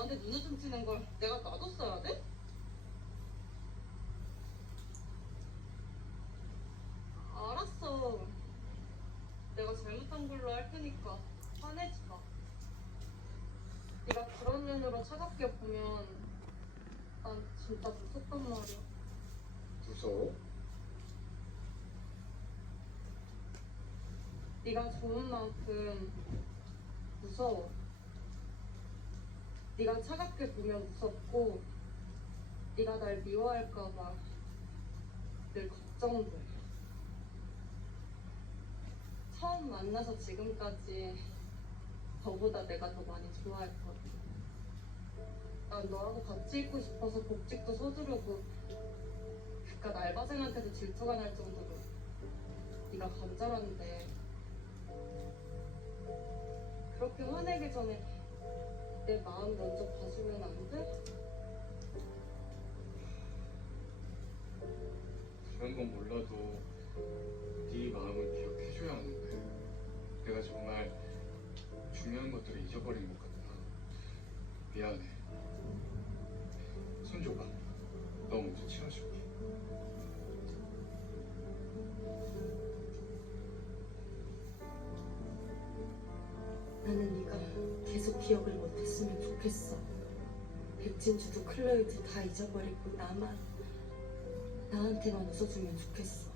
너한테 눈을 좀 치는 걸 내가 놔뒀어야 돼? 알았어. 내가 잘못한 걸로 할 테니까 화내지 마. 네가 그런 눈으로 차갑게 보면 난 진짜 무섭단 말이야. 무서워? 네가 좋은 만큼 무서워. 네가 차갑게 보면 무섭고 네가 날 미워할까 봐 늘 걱정돼. 처음 만나서 지금까지 너보다 내가 더 많이 좋아했거든. 난 너하고 같이 있고 싶어서 복직도 서두르고 그깟 알바생한테도 질투가 날 정도로 네가 간절한데 그렇게 화내기 전에 내 마음 먼저 봐주면 안 돼? 그런 건 몰라도 네 마음을 기억해줘야 하는데 내가 정말 중요한 것들을 잊어버린 것 같아. 미안해. 손 줘봐. 너 먼저 치워줄게. 나는 네가 계속 기억을 못했으면 좋겠어. 백진주도 클로이도 다 잊어버리고 나한테만 웃어주면 좋겠어.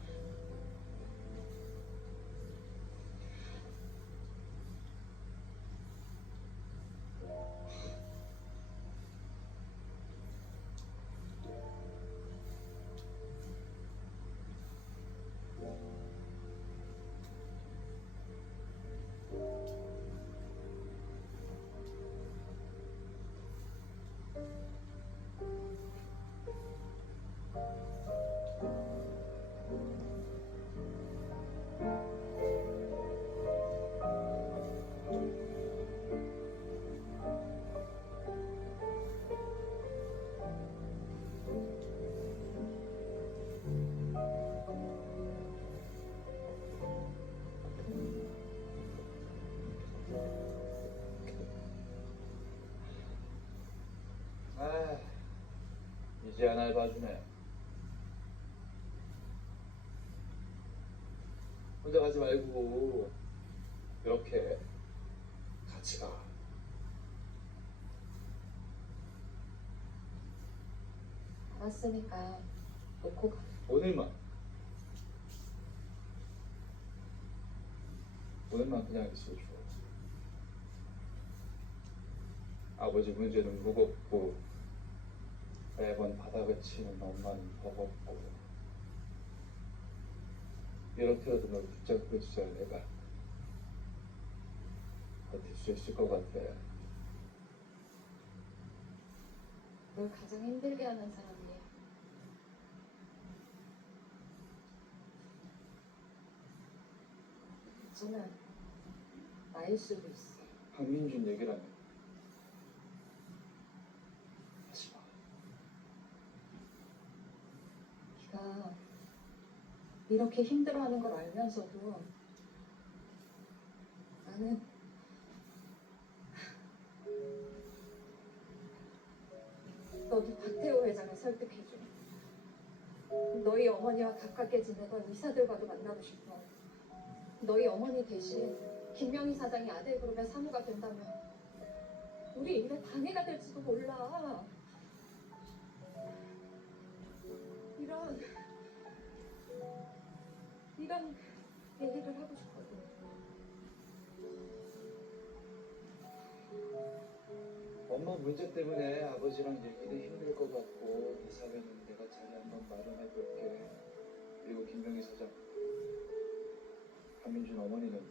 아, 이제야 날 봐주네. 혼자 가지 말고 이렇게 같이 가. 알았으니까 놓고 가. 오늘만. 오늘만 그냥 있어줘. 아버지 문제는 무겁고 매번 바닥을 치는 엄마는 버겁고 이렇게라도 널 붙잡고 있어야 내가 버틸 수 있을 것 같아. 널 가장 힘들게 하는 사람이 어쩌면 나일 수도 있어. 박민준 얘기라면 하지 마. 네가 이렇게 힘들어하는 걸 알면서도 나는 너도 박태호 회장을 설득해줘. 너희 어머니와 가깝게 지내던 이사들과도 만나고 싶어. 너희 어머니 대신 김명희 사장이 아델그룹의 사무가 된다면 우리 일에 방해가 될지도 몰라. 이런 얘기를 하고 싶거든. 엄마 문제 때문에 아버지랑 얘기도 힘들 것 같고 이사회는 내가 자리 한번 마련해 볼게. 그리고 김명희 사장, 박민준 어머니는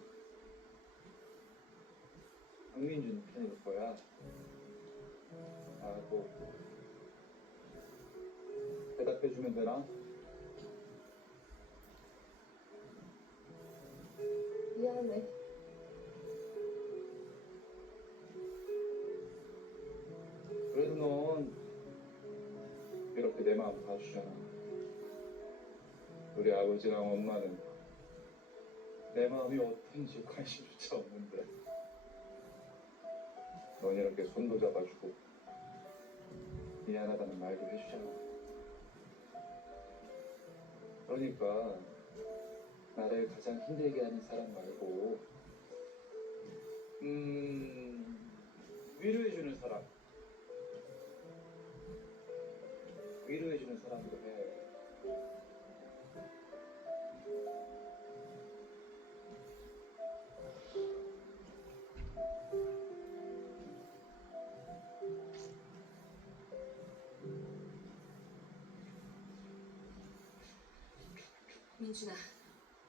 박민준 편일 거야. 하고 대답해주면 되나? 미안해. 그래도 넌 이렇게 내 마음 봐주잖아. 우리 아버지랑 엄마는 내 마음이 어떤지 관심조차 없는데 넌 이렇게 손도 잡아주고 미안하다는 말도 해주잖아. 그러니까 나를 가장 힘들게 하는 사람 말고 위로해주는 사람, 위로해주는 사람으로 해. 민준아,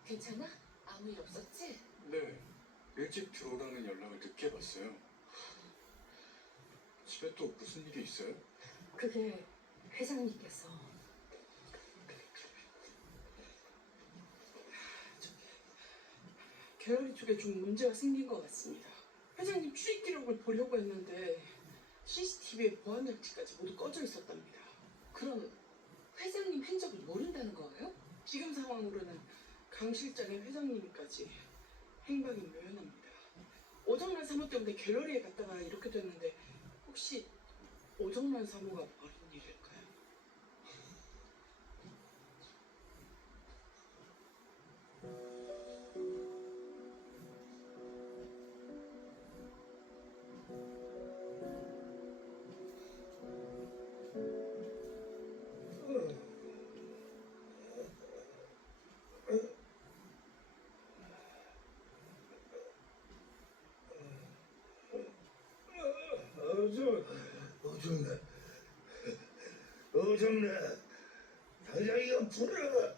괜찮아? 아무 일 없었지? 네, 일찍 들어오라는 연락을 늦게 받았어요. 집에 또 무슨 일이 있어요? 그게 회장님께서 갤러리 쪽에 좀 문제가 생긴 것 같습니다. 회장님 출입 기록을 보려고 했는데 CCTV에 보안 장치까지 모두 꺼져 있었답니다. 그럼 회장님 흔적을 모른다는 거예요? 지금 상황으로는 강 실장의 회장님까지 행방이 묘연합니다. 오정란 사모 때문에 갤러리에 갔다가 이렇게 됐는데 혹시 오정란 사모가 벌인 일일까요? 오정래, 오정래, 당장 이거 풀어.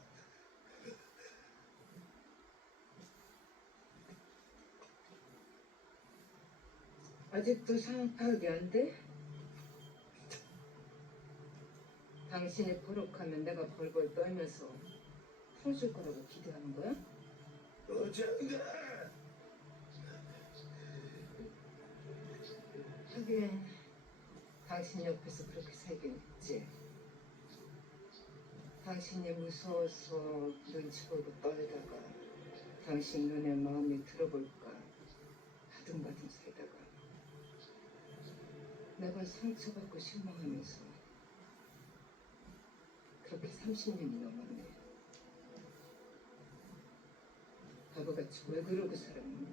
아직도 상황 파악이 안 돼? 당신이 버럭하면 내가 벌벌 떨면서 풀어줄 거라고 기대하는 거야? 오정래, 하긴 당신 옆에서 그렇게 살긴 했지. 당신이 무서워서 눈치 보고 떨다가 당신 눈에 마음이 들어볼까 아둥바둥 살다가 내가 상처받고 실망하면서 그렇게 30년이 넘었네. 바보같이 왜 그러고 살았니?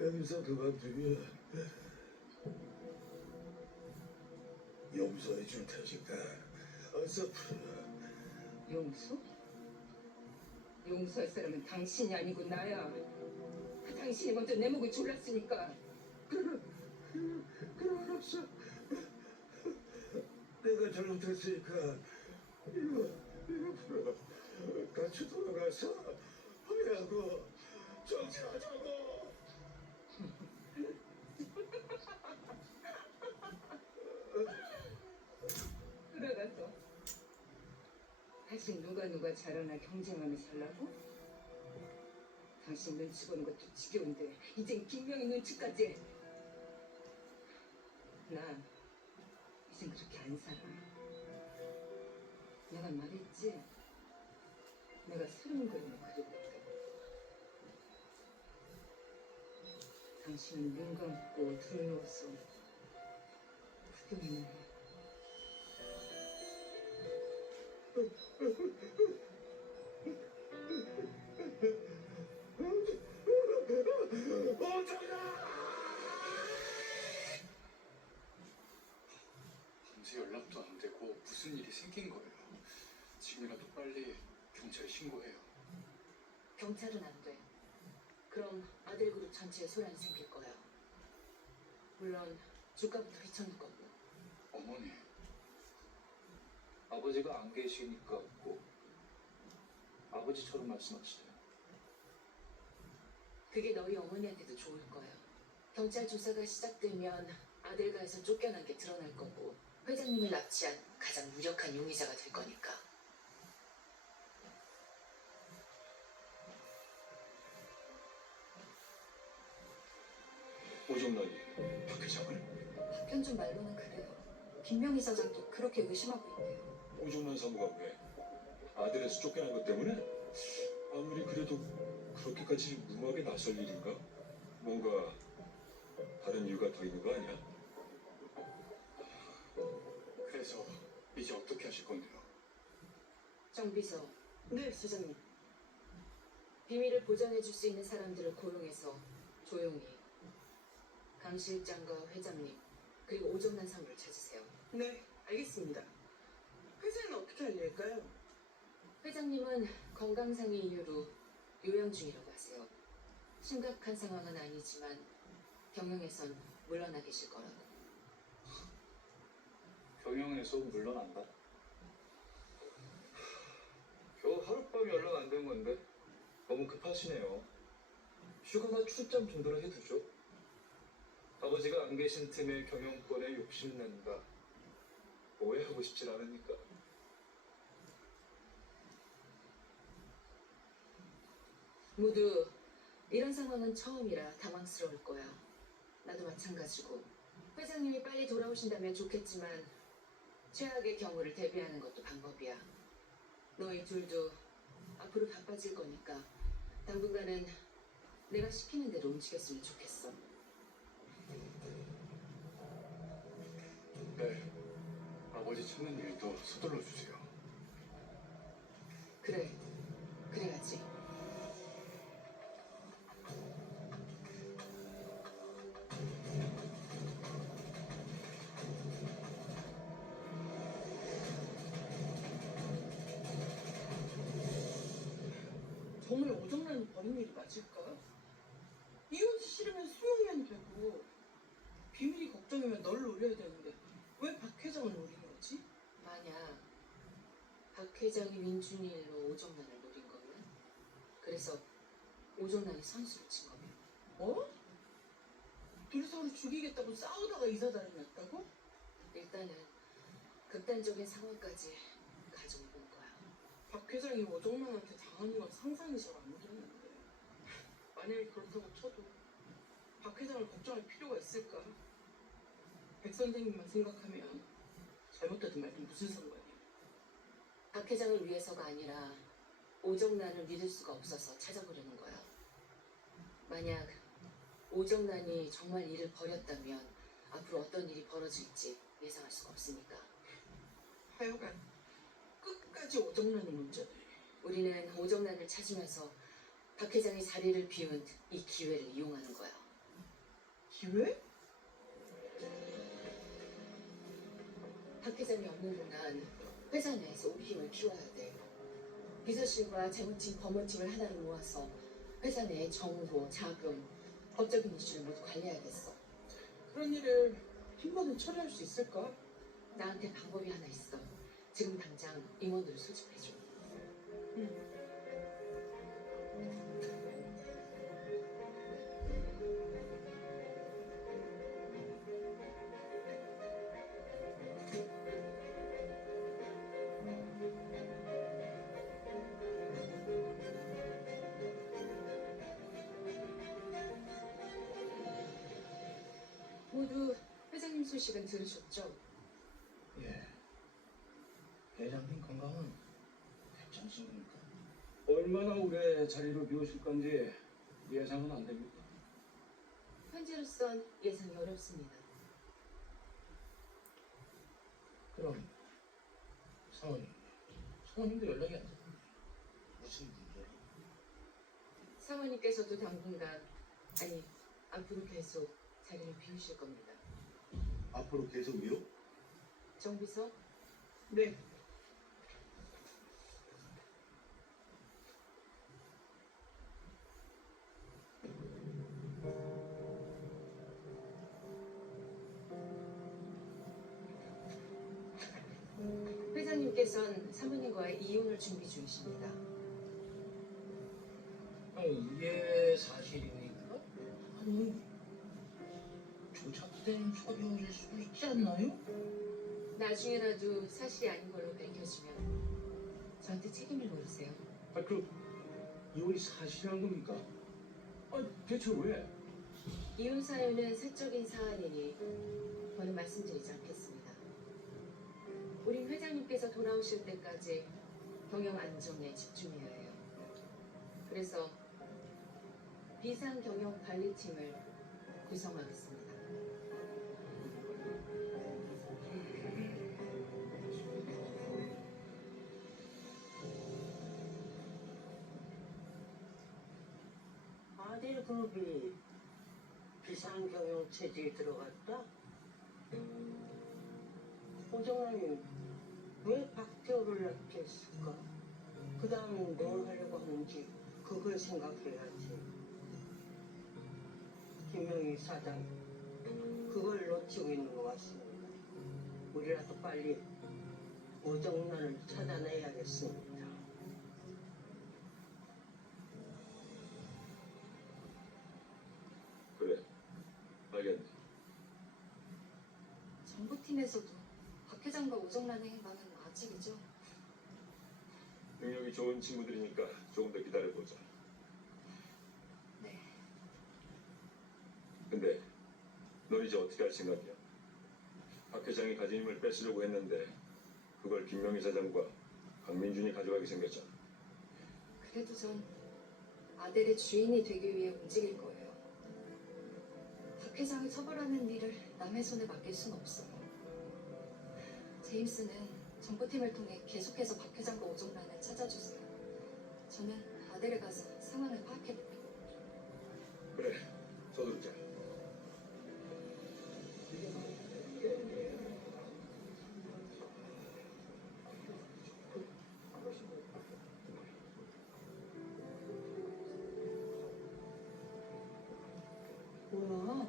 여기서 그만두면 용서해 줄 테니까 어서 풀어. 용서? 용서할 사람은 당신이 아니고 나야. 당신이 먼저 내 목을 졸랐으니까. 그럼 알았어. 내가 잘못했으니까 이거 풀어. 같이 돌아가서 후회하고 정치하자고. 돌아가서 다시 누가 잘하나 경쟁하며 살라고? 당신 눈치 보는 것도 지겨운데 이젠 김명희 눈치까지. 나 이젠 그렇게 안 살아. 내가 말했지. 내가 새로운 그림을 그리고 있다고. 당신은 눈 감고 들어누워서 구경이나 해. 밤새 연락도 안 되고 무슨 일이 생긴 거예요. 지금이라도 빨리 경찰에 신고해요. 경찰은 안 돼. 그럼 아들 그룹 전체에 소란이 생길 거야. 물론 주가부터 휘청일 거고. 어머니, 아버지가 안 계시니까 꼭 아버지처럼 말씀하시네요. 그게 너희 어머니한테도 좋을 거야. 경찰 조사가 시작되면 아들가에서 쫓겨난 게 드러날 거고 회장님을 납치한 가장 무력한 용의자가 될 거니까. 오정란이 박 회장을? 박현준 말로는 그래요. 김명희 사장도 그렇게 의심하고 있대요. 오정란 사무가 왜? 아들에서 쫓겨난 것 때문에? 아무리 그래도 그렇게까지 무모하게 나설 일인가? 뭔가 다른 이유가 더 있는 거 아니야? 이제 어떻게 하실 건데요? 정비서, 네, 사장님. 비밀을 보장해 줄 수 있는 사람들을 고용해서 조용히 강 실장과 회장님 그리고 오정란 사무를 찾으세요. 네, 알겠습니다. 회사는 어떻게 알릴까요? 회장님은 건강상의 이유로 요양 중이라고 하세요. 심각한 상황은 아니지만 경영에선 물러나 계실 거라고. 경영에서 물러난다. 겨우 하룻밤에 연락 안 된 건데 너무 급하시네요. 휴가나 출장 정도로 해두죠. 아버지가 안 계신 틈에 경영권에 욕심낸다. 오해하고 싶질 않으니까. 모두 이런 상황은 처음이라 당황스러울 거야. 나도 마찬가지고. 회장님이 빨리 돌아오신다면 좋겠지만 최악의 경우를 대비하는 것도 방법이야. 너희 둘도 앞으로 바빠질 거니까 당분간은 내가 시키는 대로 움직였으면 좋겠어. 네. 아버지 찾는 일도 서둘러 주세요. 그래, 그래야지. 정말 오정란이 버린 일이 맞을까? 이혼이 싫으면 수용면 되고 비밀이 걱정이면 널 노려야 되는데 왜 박 회장을 노린 거지? 만약 박 회장이 민준이 일로 오정란을 노린 거면, 그래서 오정란이 선수를 친 거면, 뭐? 둘이 서로 죽이겠다고 싸우다가 이사다리 났다고? 일단은 극단적인 상황까지 가져온 거야. 박 회장이 오정란한테 당하는 건 상상이 잘 안 되는데 만약에 그렇다고 쳐도 박 회장을 걱정할 필요가 있을까? 백 선생님만 생각하면 잘못되든 말든 무슨 상관이야? 박 회장을 위해서가 아니라 오정란을 믿을 수가 없어서 찾아보려는 거야. 만약 오정란이 정말 일을 벌였다면 앞으로 어떤 일이 벌어질지 예상할 수가 없으니까. 하여간 끝까지 오정란이 문제네. 우리는 오정란을 찾으면서 박 회장의 자리를 비운 이 기회를 이용하는 거야. 기회? 박 회장이 없는 동안 회사 내에서 우리 힘을 키워야 돼. 비서실과 재무팀, 법무팀을 하나로 모아서 회사 내의 정보, 자금, 법적인 이슈를 모두 관리해야겠어. 그런 일을 팀원은 처리할 수 있을까? 나한테 방법이 하나 있어. 지금 당장 임원들을 소집해줘. 모두 회장님 소식은 들으셨죠? 예. 회장님 건강은 괜찮습니까? 얼마나 오래 자리를 비우실 건지 예상은 안 됩니다. 현재로선 예상이 어렵습니다. 그럼 사모님도 연락이 안 되는데 무슨 문제로? 사모님께서도 당분간, 아니 앞으로 계속 자리를 비우실 겁니다. 앞으로 계속이요? 정비서, 네. 회장님께서는 사모님과의 이혼을 준비 중이십니다. 이게 사실입니까? 아니 조작된 서류일 수도 있지 않나요? 나중에라도 사실이 아닌 걸로 밝혀지면 저한테 책임을 물으세요. 그 이혼이 사실이란 겁니까? 대체 왜? 이혼 사유는 사적인 사안이니 저는 말씀드리지 않겠습니다. 우린 회장님께서 돌아오실 때까지 경영 안정에 집중해야 해요. 그래서 비상 경영 관리팀을 구성하겠습니다. 사업이 비상경영 체제에 들어갔다? 오정환이 왜 박태호를 낳게 했을까? 그 다음엔 뭘 하려고 하는지 그걸 생각해야지. 김명희 사장, 그걸 놓치고 있는 것 같습니다. 우리라도 빨리 오정란을 찾아내야겠습니다. 그래, 알겠네. 정보팀에서도 박 회장과 오정란의 행방은 아직이죠. 능력이 좋은 친구들이니까 조금 더 기다려보자. 네. 근데 넌 이제 어떻게 할 생각이야? 박 회장이 가진 힘을 뺏으려고 했는데 그걸 김명희 사장과 강민준이 가져가게 생겼잖아. 그래도 전 아델의 주인이 되기 위해 움직일 거예요. 박 회장을 처벌하는 일을 남의 손에 맡길 순 없어요. 제임스는 정보팀을 통해 계속해서 박 회장과 오정란을 찾아주세요. 저는 아델에 가서 상황을 파악해볼게요. 그래, 서두르자. 뭐야?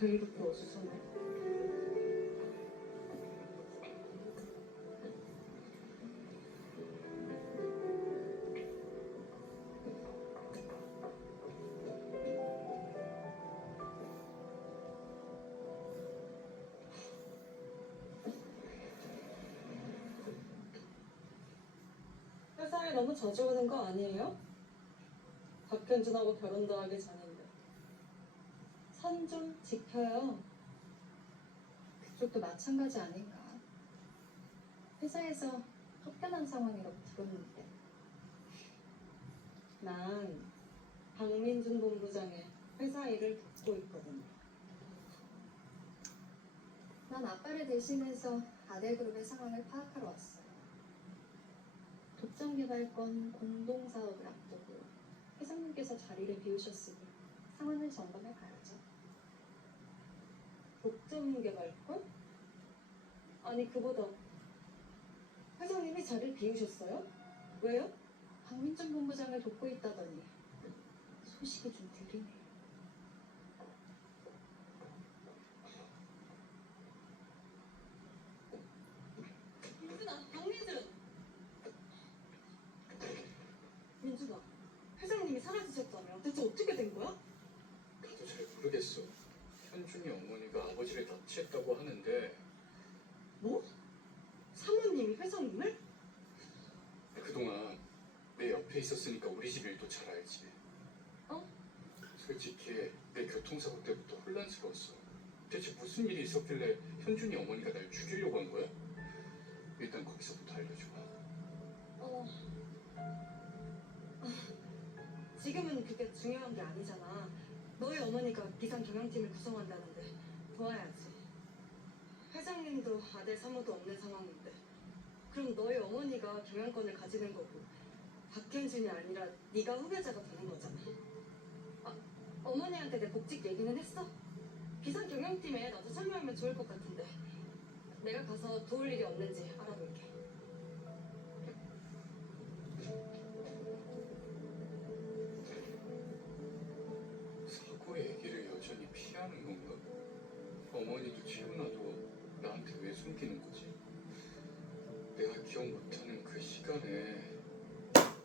왜 이렇게 어수선해? 회사에 너무 자주 오는 거 아니에요? 박현준하고 결혼도 하기 전인데. 선 좀 지켜요. 그쪽도 마찬가지 아닌가? 회사에서 쫓겨난 상황이라고 들었는데. 난 박민준 본부장의 회사 일을 돕고 있거든요. 난 아빠를 대신해서 아델그룹의 상황을 파악하러 왔어요. 독점개발권 공동사업을 앞두고 회장님께서 자리를 비우셨으니 상황을 점검해 봐야죠. 독점 개발권? 아니 그보다 회장님이 자리를 비우셨어요? 왜요? 박민준 본부장을 돕고 있다더니 소식이 좀 들리네요. 민준아, 박민준! 민준아, 회장님이 사라지셨다며. 대체 어떻게 된 거야? 나도 잘 모르겠어. 현준이 어머니가 아버지를 납치했다고 하는데 뭐? 사모님이 회장님을? 그동안 내 옆에 있었으니까 우리 집 일도 잘 알지. 어? 솔직히 내 교통사고 때부터 혼란스러웠어. 대체 무슨 일이 있었길래 현준이 어머니가 날 죽이려고 한 거야? 일단 거기서부터 알려줘. 지금은 그게 중요한 게 아니잖아. 너희 어머니가 비상경영팀을 구성한다는데 도와야지. 회장님도 아들 사모도 없는 상황인데 그럼 너희 어머니가 경영권을 가지는 거고 박현준이 아니라 네가 후계자가 되는 거잖아. 아, 어머니한테 내 복직 얘기는 했어? 비상경영팀에 나도 참여하면 좋을 것 같은데 내가 가서 도울 일이 없는지 알아볼게. 사고의 얘기를 여전히 피하는 건가? 어머니도 채우나도 나한테 왜 숨기는 거지? 내가 기억 못하는 그 시간에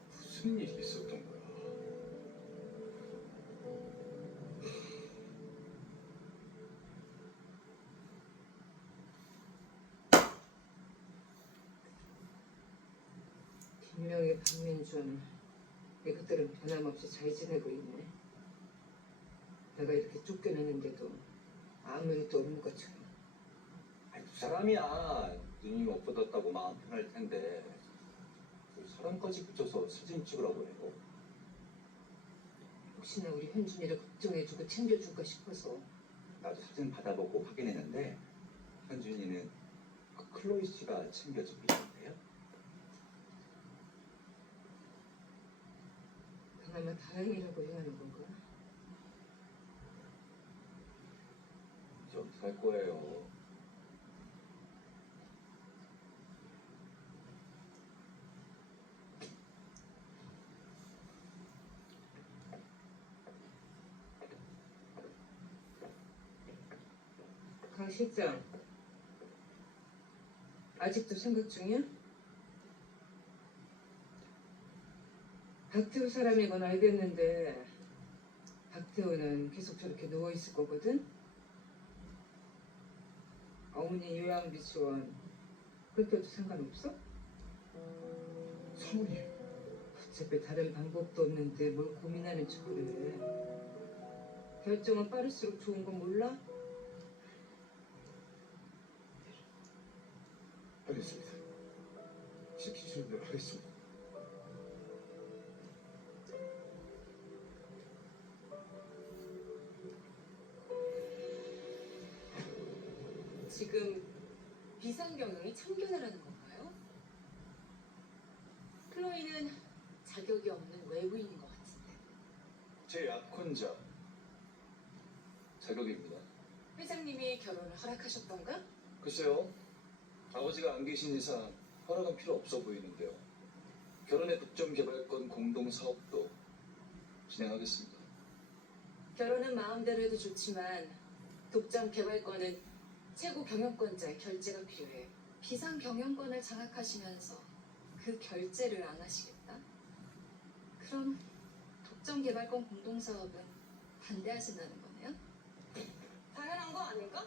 무슨 일이 있었던 거야? 김명희, 박민준 이것들은 변함없이 잘 지내고 있네. 내가 이렇게 쫓겨냈는데도 아무 일도 없는 것처럼. 아니 두 사람이야 눈이 없어졌다고 마음 편할 텐데 그 사람까지 붙여서 사진 찍으라고 해요. 혹시나 우리 현준이를 걱정해주고 챙겨줄까 싶어서. 나도 사진 받아보고 확인했는데 현준이는 그 클로이 씨가 챙겨주고 있는데요. 그나마 다행이라고 해야 하는 건가? 좀 살 거예요. 강 실장, 아직도 생각 중이야? 박태호 사람인 건 알겠는데 박태호는 계속 저렇게 누워있을 거거든? 어머니 요양비 지원 그때도 상관없어? 사모님, 어차피 다른 방법도 없는데 뭘 고민하는 척을 해. 결정은 빠를수록 좋은 건 몰라? 알겠습니다. 시키시는 대로 하겠습니다. 지금 비상경영이 참견을 하는 건가요? 클로이는 자격이 없는 외부인인 것 같은데 제 약혼자 자격입니다. 회장님이 결혼을 허락하셨던가? 글쎄요. 아버지가 안 계신 이상 허락은 필요 없어 보이는데요. 결혼의 독점 개발권 공동 사업도 진행하겠습니다. 결혼은 마음대로 해도 좋지만 독점 개발권은 최고 경영권자의 결재가 필요해. 비상 경영권을 장악하시면서 그 결재를 안 하시겠다? 그럼 독점 개발권 공동 사업은 반대하신다는 거네요? 당연한 거 아닐까?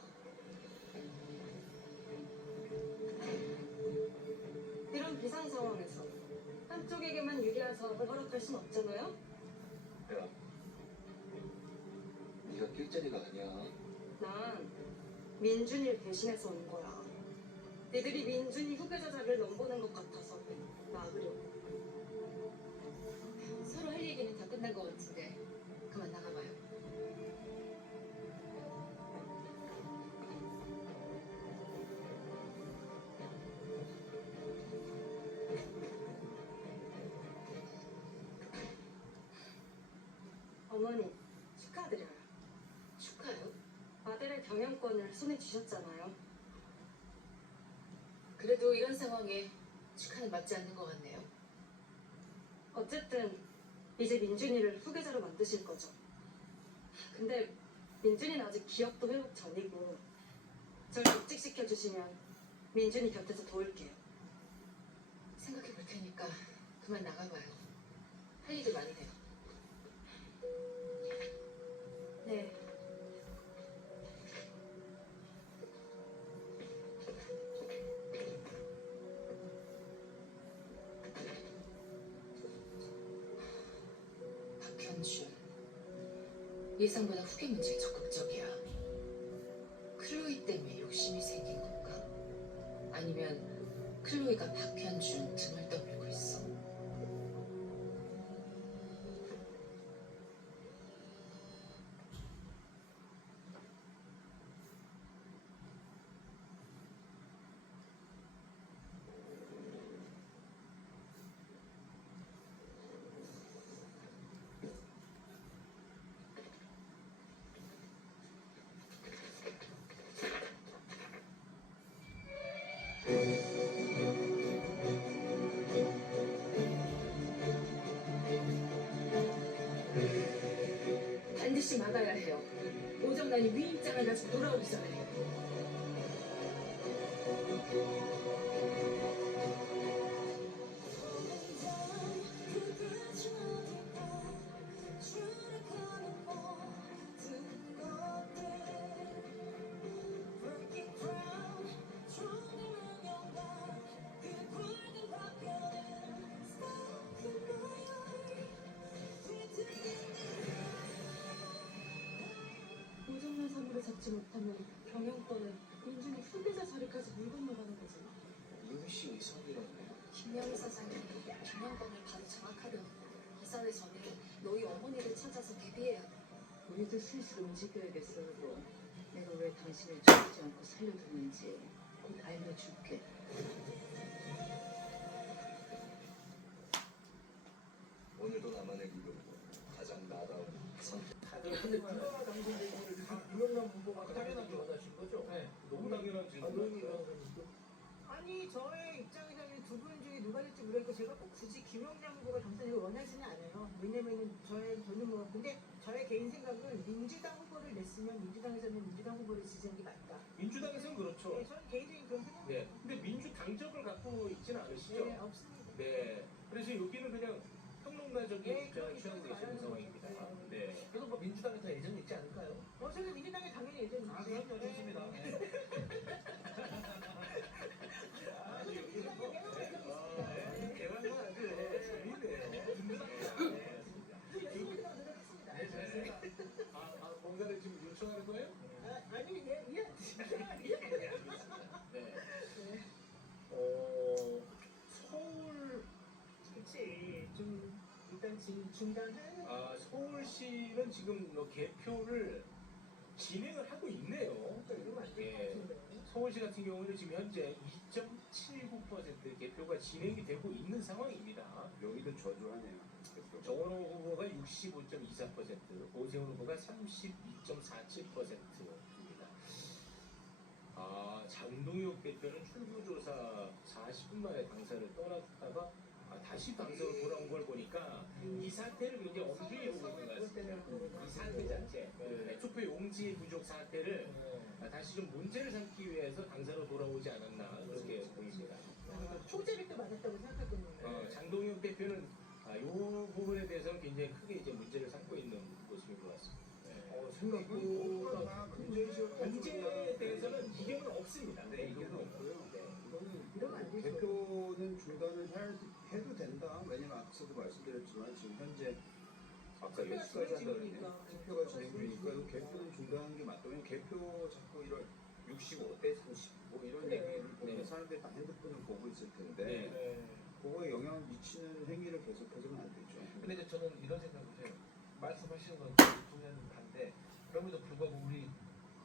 이런 비상 상황에서 한쪽에게만 유리한 사업을 허락할 순 없잖아요? 야, 네가 낄 자리가 아니야. 난 민준이를 대신해서 온 거야. 니들이 민준이 후계자 자리를 넘보는 것 같아서 막으려고. 서로 할 얘기는 다 끝난 것 같은데 그만 나가봐요. 어머니, 축하드려요. 축하요? 아들의 경영권을 손에 쥐셨잖아요. 그래도 이런 상황에 축하는 맞지 않는 것 같네요. 어쨌든 이제 민준이를 후계자로 만드실 거죠. 근데 민준이는 아직 기업도 회복 전이고 절 복직시켜 주시면 민준이 곁에서 도울게요. 생각해 볼 테니까 그만 나가봐요. 할 일이 많이 돼요. 네. 박현준. 예상보다 후계 문제에 적극적이야. 클로이 때문에 욕심이 생긴 건가? 아니면 클로이가 박현준 등을 떠밀고 있어? 반드시 막아야 해요. 오정란이 위임장을 가지고 돌아오기 전에. 오정란 사무를 잡지 못하면 경영권은 민준이 후계자 자리까지 물 건너가는 거잖아. 임시 이사회라네. 김명희 사장이 경영권을 바로 장악하려는 이사회전에 너희 어머니를 찾아서 대비해야 돼. 우리도 슬슬 움직여야겠어. 여보. 내가 왜 당신을 죽이지 않고 살려두는지 곧 알려줄게. 오늘도 나만의 이름으로 가장 나다운 선택. 다들 근데 그거와 당신들 이거를 물론나 문보가 당연한 거다. 지금 아니 저의 입장에서는 두 분 중에 누가 될지 모르겠고 제가 꼭 굳이 김영남 후보가 당선을 원하지는 않아요. 왜냐면은 저는 뭐 근데 저의 개인 생각은 민주당 후보를 냈으면 민주당에서는 민주당 후보를 지지한 게 맞다. 민주당에서는 그렇죠. 네, 저는 개인적인 그런 생각입니다. 네. 근데 민주 당적을 갖고 있지는 않으시죠? 네, 없습니다. 네. 그래서 여기는 그냥 평론가적인 네, 입장을 그런 취하고 입장에서 계시는 말하는 상황입니다. 거죠. 네. 그래도 뭐 민주당에 더 예정이 있지 않을까요? 저는 민주당에 당연히 예정이 있죠. 그럼요, 좋습니다. 네. 저는 민주당에 매우 예정이 있습니다. 대화가 아주 재밌네요. 민주당 노력했습니다. 네, 잘. 뭔가를 지금 요청하는 거예요? 아니 예. 네. 서울 그치 좀 일단 지금 중단하는 서울시는 지금 뭐 개표를 진행을 하고 있네요. 이러면 안 될 것 예. 같은데. 서울시 같은 경우는 지금 현재 2.79% 개표가 진행이 되고 있는 상황입니다. 여기도 저조하네요. 정원호 후보가 65.24%, 오세훈 후보가 32.47%입니다. 장동혁 대표는 출구조사 40분 만에 당사를 떠났다가 다시 당사로 돌아온 걸 보니까 이 사태를 굉장히 엄중히 보고 있는 것 같습니다. 이 사태 자체, 투표 용지 부족 사태를 다시 좀 문제를 삼기 위해서 당사로 돌아오지 않았나 그렇게 보입니다. 총재를 또 맞았다고 생각했거든요. 장동혁 대표는 이 부분에 대해서는 굉장히 크게 이제 문제를 삼고 있는 모습인 것 같습니다. 생각보다 문제에 대해서는 이견은 없습니다. 네, 이견은 없고요. 이러면 안 되죠. 대표는 중단을 해도 된다. 왜냐면 앞서도 말씀드렸지만 지금 현재 아까 투표가 10시까지 진행 한다는 중이니까. 투표가 진행 중이니까 이 개표는 중단하는 게 맞다. 왜냐면 개표 자꾸 이런 65대 30 뭐 이런 그래. 얘기를 보면 네. 사람들이 다 핸드폰을 보고 있을 텐데 네. 그거에 영향을 미치는 행위를 계속해서는 안 되죠. 근데 이제 저는 이런 생각을 해요. 말씀하시는 건 대통령님 반대. 그럼에도 불구하고 우리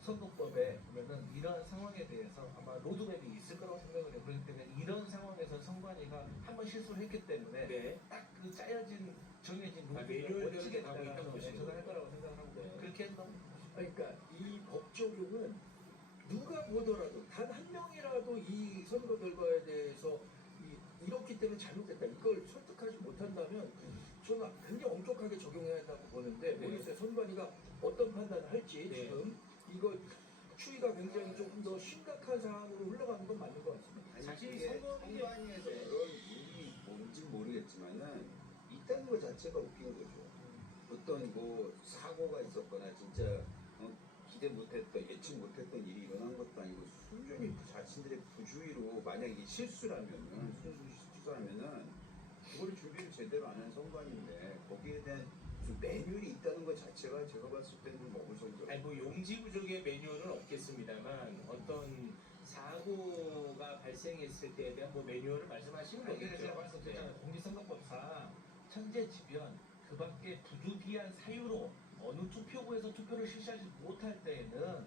선거법에 보면은 이러한 상황에 대해서 아마 로드맵이 있을 거라고 생각을 해요. 그렇기 때문에 이런 상황에서 선관위가 한 번 실수를 했기 때문에 네. 딱 그 짜여진 정해진 매뉴얼대로 로드맵을 멋지게 가고 있다고 보시는 저는 할 거라고 생각을 하고 네. 그렇게 했나? 그러니까 이 법 적용은 누가 보더라도 단 한 명이라도 이 선거 결과에 대해서 이렇기 때문에 잘못됐다 이걸 설득하지 못한다면 저는 굉장히 엄격하게 적용해야 한다고 보는데 네. 모르겠어요. 선관위가 어떤 판단을 할지 네. 지금 이거 추이가 굉장히 조금 더 심각한 상황으로 흘러가는 건 맞는 것 같습니다. 사실 이게 선거법이 선관위에서 그런 일이 뭔지 모르겠지만은 있다는 것 자체가 웃긴 거죠. 어떤 뭐 사고가 있었거나 진짜 기대 못했던 예측 못했던 일이 일어난 것도 아니고 순전히 자신들의 부주의로 만약 이게 실수라면은 순수라면은 그걸 준비를 제대로 안 한 선관인데 거기에 대한 무슨 매뉴얼이 있다는 것 자체가 제가 봤을 때는 좀 어불성설. 아니 뭐 용지 부족의 매뉴얼은 없겠습니다만 어떤 사고가 발생했을 때에 대한 뭐 매뉴얼을 말씀하시는 그래서 거겠죠. 제가 말씀드렸잖아요. 공직선거법상 천재지변 그 밖에 부득이한 사유로 어느 투표구에서 투표를 실시하지 못할 때에는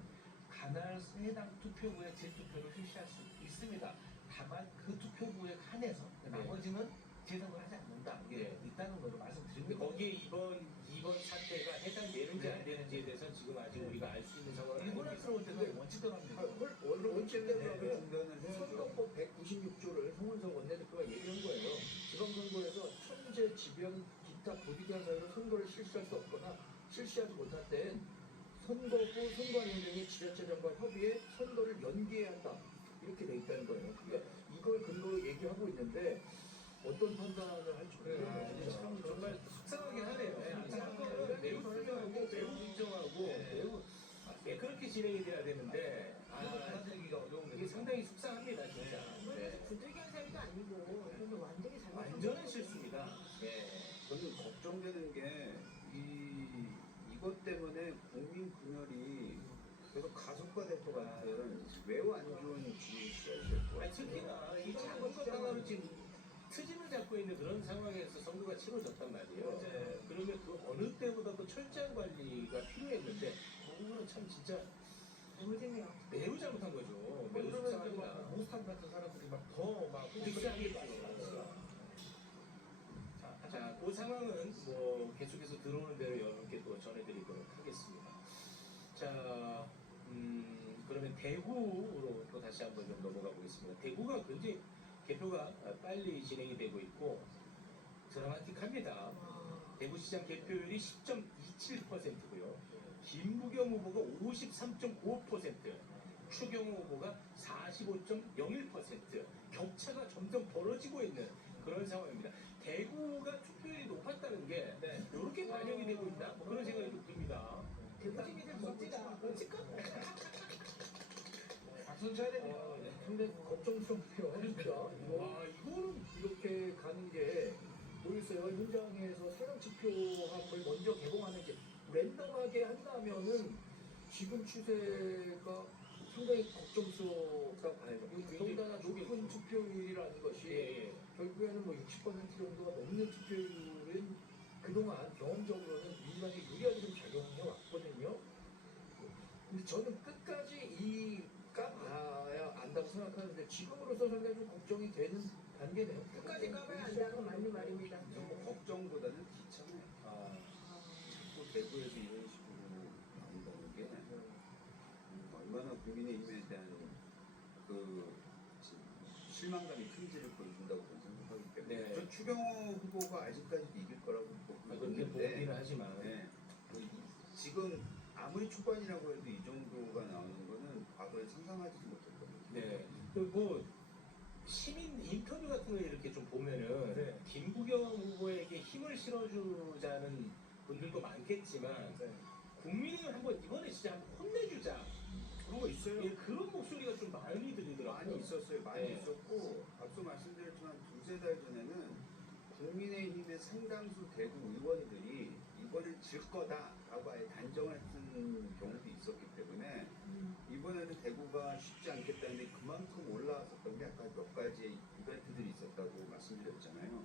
관할 해당 투표구에 재투표를 실시할 수 있습니다. 다만 그 투표구에 한해서 나머지는 재선을 하지 않는다. 예. 있다는 걸로 근데 말씀드립니다. 거기에 이번 사태가 해당되는지 안 되는지에 대해서는 지금 아직 우리가 알 수 있는 상황은 아닙니다. 혼란스러울 때는 원칙대로 합니다. 원칙대로 하면 중단을 해야죠. 선거법 196조를 송은석 원내대표가 얘기한 거예요. 지방선거에서 천재, 지변, 기타 부득이한 사유로 선거를 실시할 수 없거나 실시하지 못할 때엔 선거부 선관위원장이 지자체장과 협의해 선거를 연기해야 한다. 이렇게 돼 있다는 거예요. 그러니까 이걸 근거로 얘기하고 있는데 어떤 판단을 할지 모르겠어요. 참 정말 속상하긴 하네요. 선거는 매우 투명하고 매우 공정하고 매우 그렇게 진행이 돼야 되는데 받아들이기가 어려운 이게 상당히 속상합니다 진짜. 이거는 부득이한 사유도 아니고 이거는 완전히 잘못한 완전한 거죠. 실수입니다. 네. 저는 걱정되는 게 이것 때문에 국민 분열이 계속 가속화될 것 같은 매우 안 좋은 지금 시절이었고. 아니, 특히나 이 작은 것 하나로 지금 트집을 잡고 있는 그런 상황에서 선거가 치러졌단 말이에요. 그러면 그 어느 때보다도 철저한 관리가 필요했는데 그거는 참 진짜 너무지네요. 매우 잘못한 거죠. 매우 그러면 속상합니다. 모스탄 같은 사람들이 막 득세하겠죠. 자, 그 상황은 뭐 계속해서 들어오는 대로 여러분께 또 전해드리도록 하겠습니다. 자, 그러면 대구로 또 다시 한번 좀 넘어가 보겠습니다. 대구가 굉장히 개표가 빨리 진행이 되고 있고 드라마틱합니다. 대구시장 개표율이 10.27%고요. 김부겸 후보가 53.5%, 추경호 후보가 45.01%, 격차가 점점 벌어지고 있는 그런 상황입니다. 대구가 투표율이 높았다는 게 이렇게 반영이 되고 있나? 뭐 그런 생각이 좀 듭니다. 대구 시민들 멋지다. 멋질까? 박수 쳐야 됩니다. 상당히 걱정스럽네요, 진짜. 와, 이거는 이렇게 가는 게 모르겠어요. 현장에서 사전 투표함을 먼저 개봉하는 게 랜덤하게 한다면은 지금 추세가 상당히 걱정스럽다고 봐요. 더군다나 높은 투표율이라는 것이 예, 결국에는 뭐 60% 정도가 넘는 투표율은 그동안 경험적으로는 민주당에 유리하게 좀 작용해 왔거든요. 근데 저는 끝까지 이 까봐야 안다고 생각하는데 지금으로서 상당히 좀 걱정이 되는 단계네요. 끝까지 까봐야 안다는 맞는 말입니다. 뭐 걱정보다는 귀찮아요. 자꾸 대구에서 이런 식으로 나온다는 게 얼마나 국민의힘에 대한 그 실망감이 큰지를 보여준다고 저는 생각하기 때문에 네. 저 추경호 후보가 아직까지도 이길 거라고 보고 그렇게 있는데 보기는 하지만 네. 지금 아무리 초반이라고 해도 이 정도가 나오는 거는 과거에 상상하지도 못했거든요. 네. 뭐 시민 인터뷰 같은 거 이렇게 좀 보면은 네. 김부겸 후보에게 힘을 실어주자는 분들도 많겠지만 국민의힘 한번 이번에 진짜 한번 혼내주자 그런 거 있어요. 예, 그런 목소리가 좀 많이 들리더라고요. 많이 있었어요. 많이 네. 있었고 앞서 말씀드렸지만 두세 달 전에는 국민의힘의 상당수 대구 의원들이 이번엔 질 거다라고 아예 단정을 했던 경우도 있었기 때문에 이번에는 대구가 쉽지 않겠다는데 그만큼 올라왔었던 게 아까 몇 가지 이벤트들이 있었다고 말씀드렸잖아요.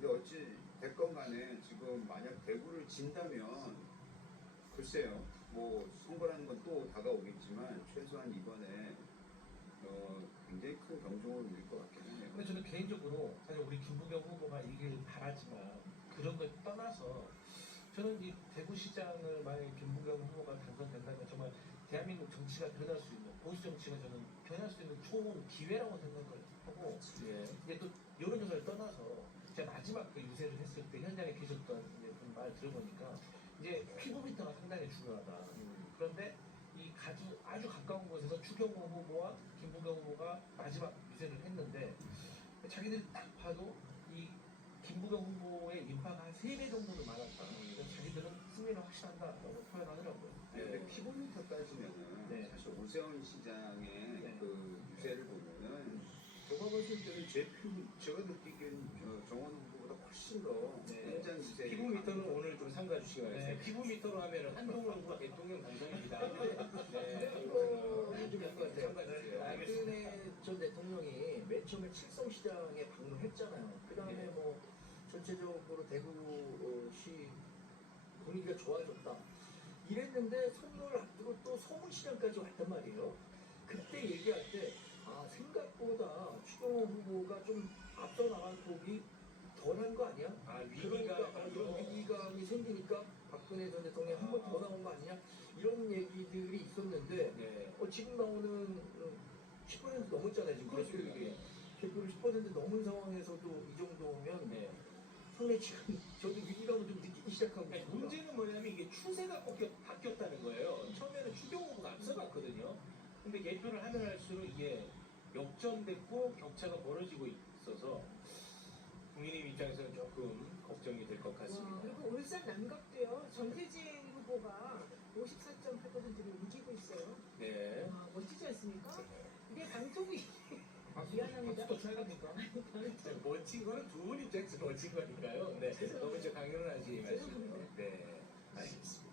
근데 어찌 됐건 간에 지금 만약 대구를 진다면 글쎄요. 뭐 선거라는 건 또 다가오겠지만 최소한 이번에 굉장히 큰 경종을 울릴 것 같긴 하네요. 근데 저는 개인적으로 사실 우리 김부겸 후보가 이길 바라지만 그런 걸 떠나서 저는 이 대구시장을 만약에 김부겸 후보가 당선된다면 정말 대한민국 정치가 변할 수 있는 보수 정치가 저는 변할 수 있는 좋은 기회라고 생각을 하고 예. 이제 또 여론조사를 떠나서 제가 마지막 그 유세를 했을 때 현장에 계셨던 이제 분 말 들어보니까 이제 피부미터가 상당히 중요하다. 그런데 이 아주 가까운 곳에서 추경호 후보와 김부겸 후보가 마지막 유세를 했는데 자기들이 딱 봐도 이 김부겸 후보의 인파가 한 3배 정도는 많았다. 그래서 자기들은 승리를 확신한다라고 표현하더라고요. 아니, 근데 피부미터 따지면은 네. 사실 오세훈 시장의 네. 그 유세를 보면은 제가 봤을 때는 제가 느끼기엔 정원 후보보다 훨씬 더 네. 현장 유세 피부미터는 오늘 좀 삼가 주시기 바랍니다. 네. 피부미터로 하면은 한동훈 후보 대통령 당선입니다. 네. 이거는 좀것 같아요. 삼가 주세요. 박근혜 전 대통령이 맨 처음에 칠성시장에 방문했잖아요. 그 다음에 네. 뭐 전체적으로 대구시 분위기가 좋아졌다. 이랬는데 선거를 앞두고 또 서문시장까지 왔단 말이에요. 그때 얘기할 때 생각보다 추경호 후보가 좀 앞서 나갈 폭이 덜한 거 아니야? 위기가 이런 위기감이 생기니까 박근혜 전 대통령이 한 번 더 나온 거 아니냐? 이런 얘기들이 있었는데 네. 지금 나오는 10% 넘었잖아요. 지금 그렇죠. 개표를 10% 넘은 상황에서도 이 정도면 네. 상당히 지금 저도 위기감을 좀 느끼기 시작하고 그러니까 있습니다. 문제는 뭐냐면 이게 추세가 바뀌었다는 거예요. 처음에는 추경호 후보가 앞서갔거든요. 근데 개표를 하면 할수록 이게 역전됐고 격차가 벌어지고 있어서 국민의힘 입장에서는 조금 걱정이 될 것 와, 같습니다. 그리고 울산 남각도요. 전태진 후보가 54.8%를 이기고 있어요. 네. 와, 멋지지 않습니까? 이게 방송이 미안합니다. 박수도 쳐야 됩니까? 멋진 거는 두 분 입장에서 멋진 거니까요. 네. 너무 이제 강요는 하지 마시고. 네. 알겠습니다.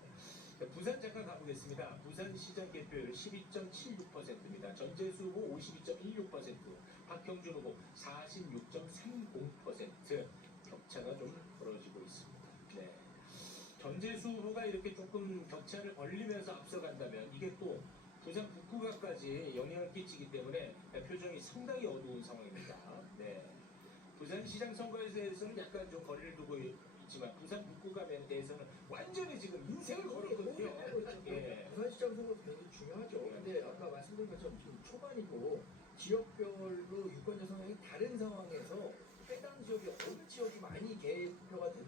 자, 부산 잠깐 가보겠습니다. 부산시장 개표율 12.76%입니다. 전재수 후보 52.16%, 박형준 후보 46.30%. 격차가 좀 벌어지고 있습니다. 네. 전재수 후보가 이렇게 조금 격차를 벌리면서 앞서간다면 이게 또 부산 북구가까지 영향을 끼치기 때문에 표정이 상당히 어두운 상황입니다. 네. 부산시장 선거에 대해서는 약간 좀 거리를 두고 있지만 부산 북구감에 대해서는 완전히 지금 인생을 걸었거든요. 예. 부산시장 선거도 굉장히 중요하죠. 근데 아까 말씀 말씀드린 것처럼 지금 초반이고 지역별로 유권자 성향이 다른 상황에서